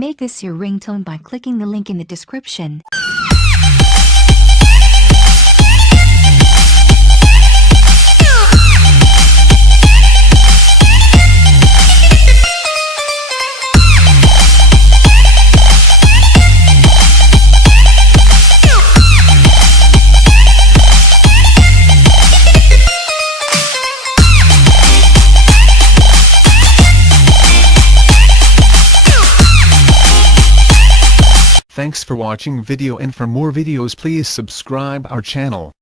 make this your ringtone by clicking the link in the description. Thanks for watching video, and for more videos please subscribe our channel.